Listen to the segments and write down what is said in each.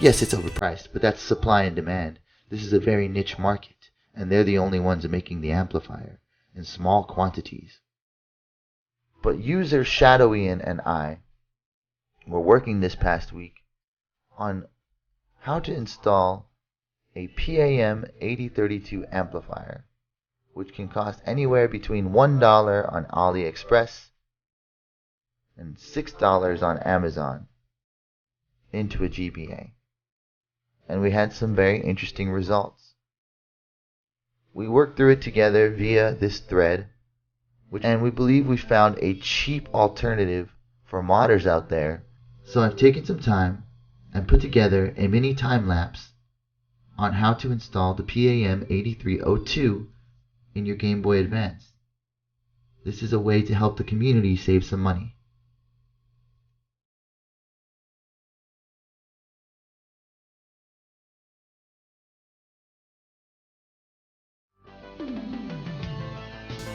Yes, it's overpriced, but that's supply and demand. This is a very niche market, and they're the only ones making the amplifier in small quantities. But user shadouian and I were working this past week on how to install a PAM8302A amplifier, which can cost anywhere between $1 on AliExpress and $6 on Amazon, into a GBA. And we had some very interesting results. We worked through it together via this thread, and we believe we found a cheap alternative for modders out there. So I've taken some time and put together a mini time lapse on how to install the PAM8302 in your Game Boy Advance. This is a way to help the community save some money.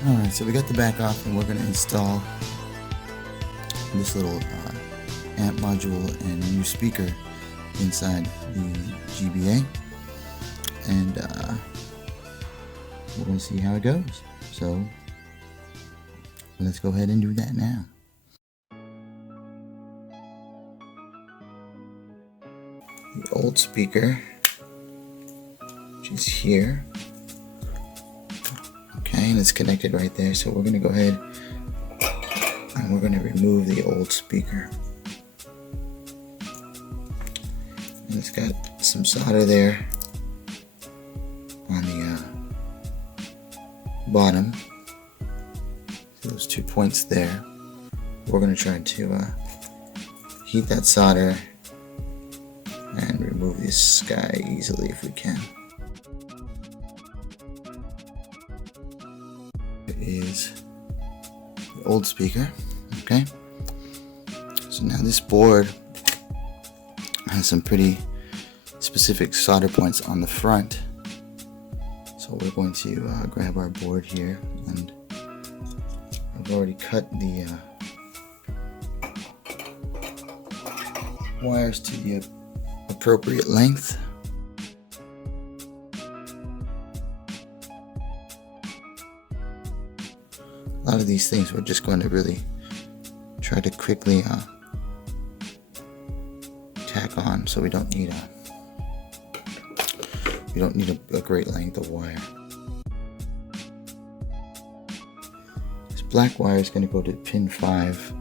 Alright, so we got the back off and we're going to install this little amp module and new speaker inside the GBA, and we're going to see how it goes. So let's go ahead and do that now. The old speaker, which is here, okay, and it's connected right there. So we're going to go ahead and we're going to remove the old speaker. And it's got some solder there on the bottom. So those 2 points there. We're going to try to heat that solder and remove this guy easily if we can. It is the old speaker. Okay. So now this board has some pretty specific solder points on the front. So we're going to grab our board here, and I've already cut the wires to the appropriate length. A lot of these things we're just going to really try to quickly tack on, so we don't need a great length of wire. This black wire is going to go to pin 5,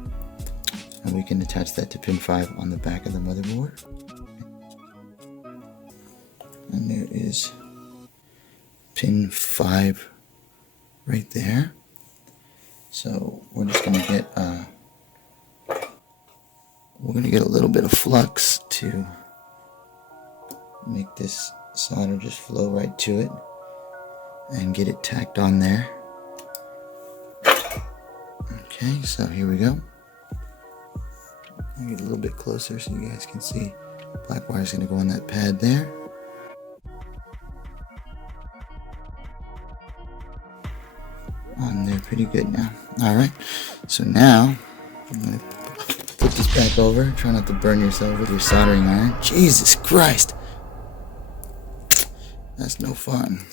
and we can attach that to pin 5 on the back of the motherboard. And there is pin 5 right there. So we're just going to get a little bit of flux to make this solder just flow right to it and get it tacked on there. Okay, so here we go. I'll get a little bit closer so you guys can see. Black wire is going to go on that pad there. On there pretty good now. Alright, so now I'm going to put this back over. Try not to burn yourself with your soldering iron. Jesus Christ! That's no fun.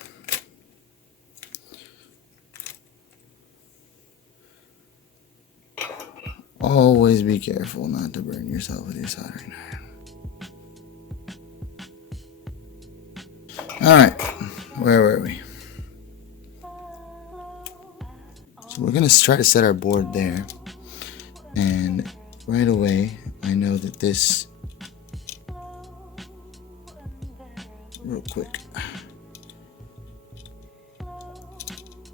Always be careful not to burn yourself with your soldering iron. Alright, where were we? So we're going to try to set our board there. And right away, I know that this, real quick,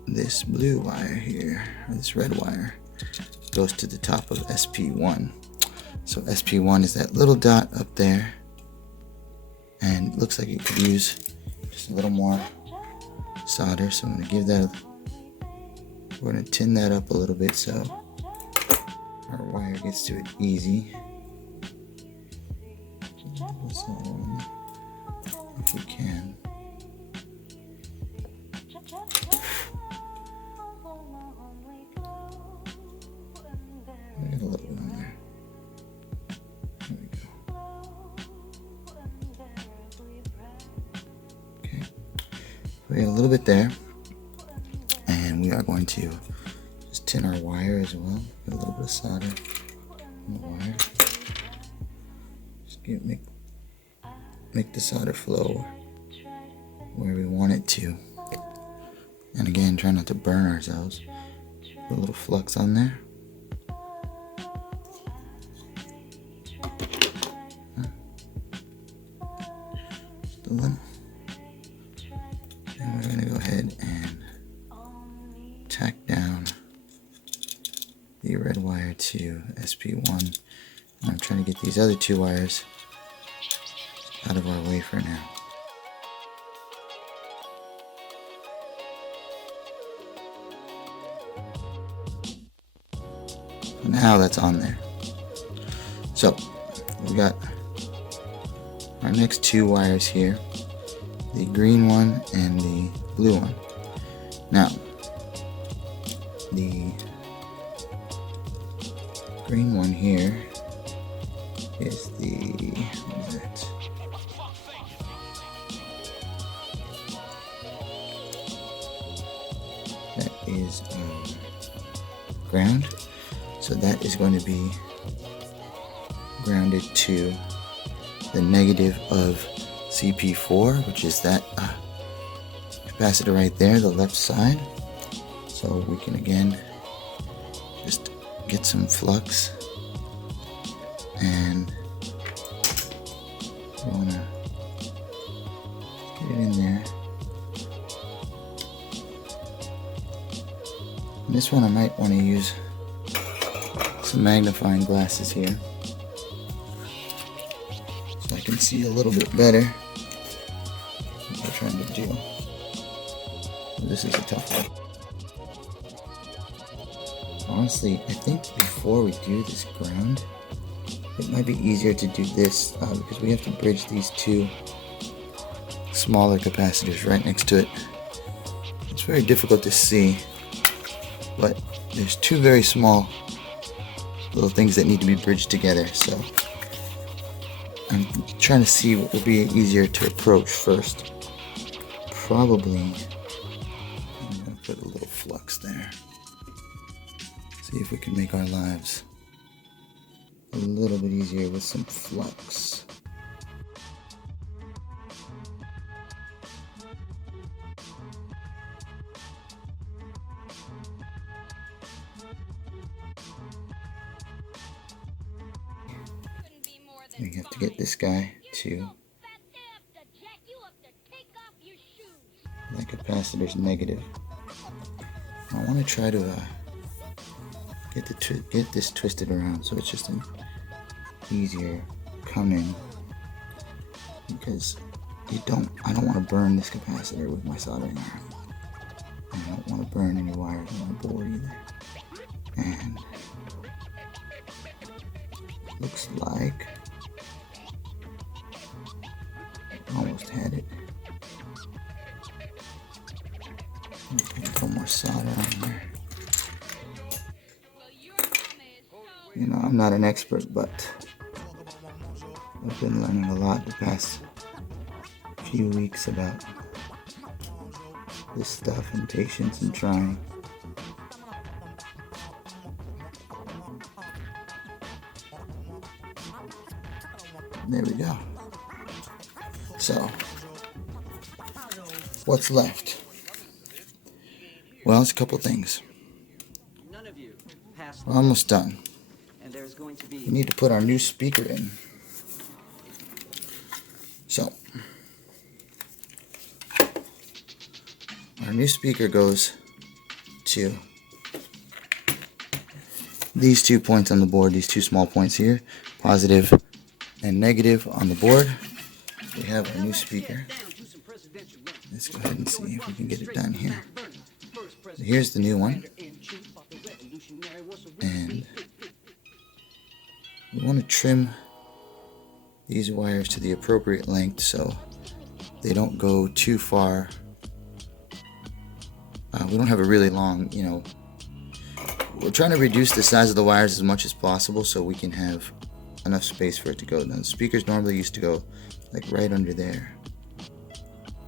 this blue wire here, or this red wire, goes to the top of SP1. So SP1 is that little dot up there, and it looks like it could use just a little more solder. So I'm going to give that we're going to tin that up a little bit so our wire gets to it easy. If we can. Get a little bit on there. There we go. We have a little bit there, and we are going to just tin our wire as well. Put a little bit of solder on the wire. Just make the solder flow where we want it to. And again, try not to burn ourselves. Put a little flux on there. Just a little. And we're going to go ahead and tack down the red wire to SP1. And I'm trying to get these other two wires out of our way for now. Now that's on there. So we got our next two wires here, the green one and the blue one. Now the green one here is the, what is that? That is ground. So that is going to be grounded to the negative of CP4, which is that capacitor right there, the left side. So we can again just get some flux, and we want to get it in there. And this one I might want to use some magnifying glasses here so I can see a little bit better what we're trying to do. This is a tough one. Honestly, I think before we do this ground, it might be easier to do this because we have to bridge these two smaller capacitors right next to it. It's very difficult to see, but there's two very small little things that need to be bridged together, so I'm trying to see what will be easier to approach first. Probably I'm going to put a little flux there. See if we can make our lives a little bit easier with some flux. We have to get this guy to the capacitor's negative. I want to try to get this twisted around so it's just an easier come in, because I don't want to burn this capacitor with my soldering iron. I don't want to burn any wires on the board either. And looks like almost had it. A little more solder on there. You know, I'm not an expert, but I've been learning a lot the past few weeks about this stuff and patience and trying. There we go. So, what's left? Well, it's a couple things. We're almost done. We need to put our new speaker in. So, our new speaker goes to these 2 points on the board, these two small points here, positive and negative on the board. We have our new speaker. Let's go ahead and see if we can get it done here. So here's the new one. And we want to trim these wires to the appropriate length so they don't go too far. We don't have a really long, we're trying to reduce the size of the wires as much as possible so we can have enough space for it to go. Now the speakers normally used to go like right under there,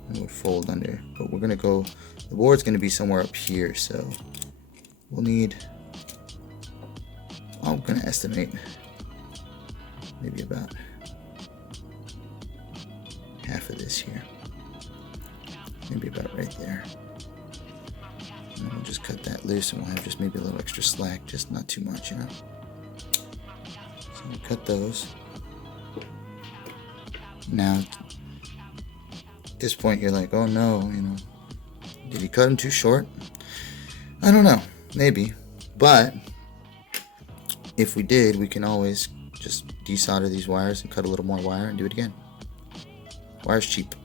and it would fold under. But we're gonna go, the board's gonna be somewhere up here, so we'll need, I'm gonna estimate maybe about half of this here. Maybe about right there. And then we'll just cut that loose and we'll have just maybe a little extra slack, just not too much, you know. So we'll cut those. Now, at this point you're like, oh no, you know, did he cut them too short? I don't know, maybe. But if we did, we can always just desolder these wires and cut a little more wire and do it again. Wire's cheap.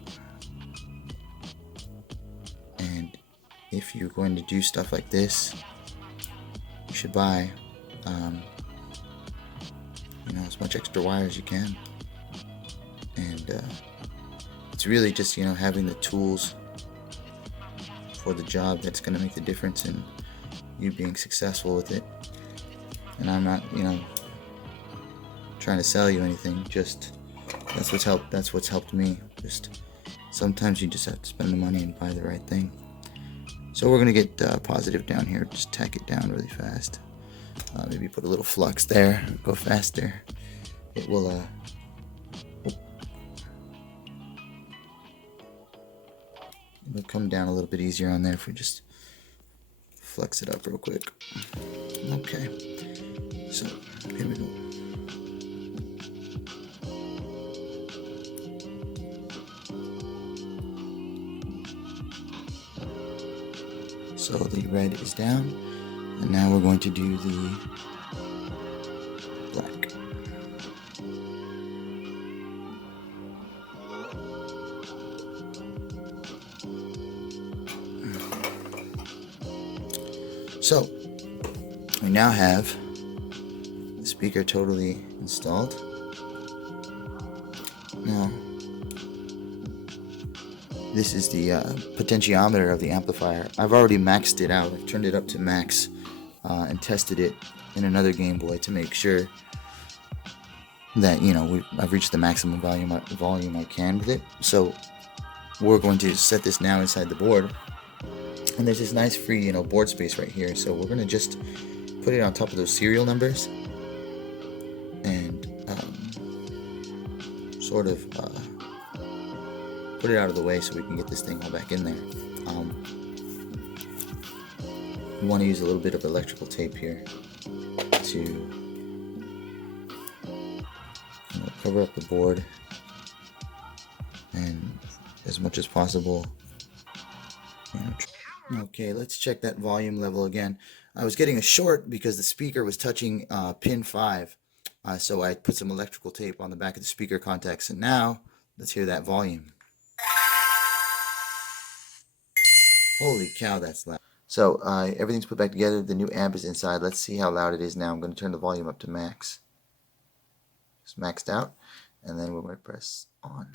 And if you're going to do stuff like this, you should buy you know, as much extra wire as you can. And it's really just, you know, having the tools for the job that's going to make the difference in you being successful with it. And I'm not, you know, trying to sell you anything, just that's what's helped me. Just sometimes you just have to spend the money and buy the right thing. So we're gonna get positive down here, just tack it down really fast. Maybe put a little flux there, go faster. It will it'll come down a little bit easier on there if we just flex it up real quick. Okay, so here we go. So the red is down, and now we're going to do the black. So we now have the speaker totally installed. Now this is the potentiometer of the amplifier. I've already maxed it out. I've turned it up to max and tested it in another Game Boy to make sure that, you know, I've reached the maximum volume I can with it. So we're going to set this now inside the board, and there's this nice free, you know, board space right here. So we're going to just put it on top of those serial numbers and sort of put it out of the way so we can get this thing all back in there. We want to use a little bit of electrical tape here to, you know, cover up the board, and as much as possible, you know. Okay, let's check that volume level again. I was getting a short because the speaker was touching pin 5, so I put some electrical tape on the back of the speaker contacts, and now let's hear that volume. Holy cow, that's loud. So everything's put back together. The new amp is inside. Let's see how loud it is now. I'm going to turn the volume up to max. It's maxed out. And then we're going to press on.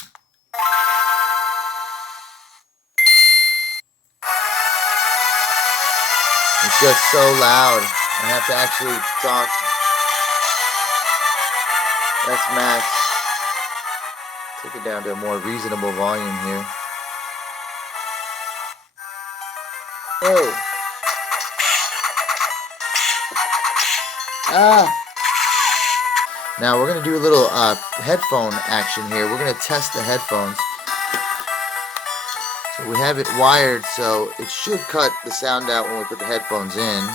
It's just so loud. I have to actually talk. That's max. Take it down to a more reasonable volume here. Oh. Ah. Now we're going to do a little headphone action here. We're going to test the headphones. So we have it wired, so it should cut the sound out when we put the headphones in.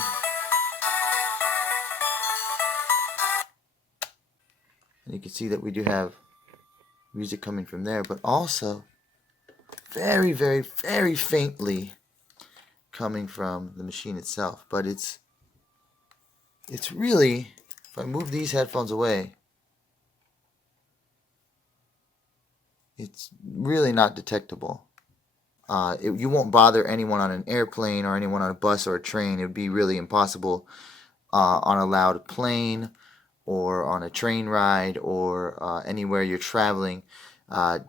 And you can see that we do have music coming from there, but also very, very, very faintly coming from the machine itself. But it's really, if I move these headphones away, it's really not detectable. You won't bother anyone on an airplane or anyone on a bus or a train. It would be really impossible on a loud plane or on a train ride or anywhere you're traveling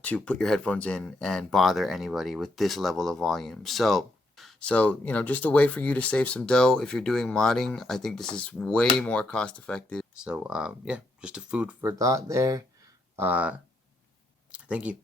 to put your headphones in and bother anybody with this level of volume. So you know, just a way for you to save some dough if you're doing modding. I think this is way more cost effective. So yeah, just a food for thought there. Thank you.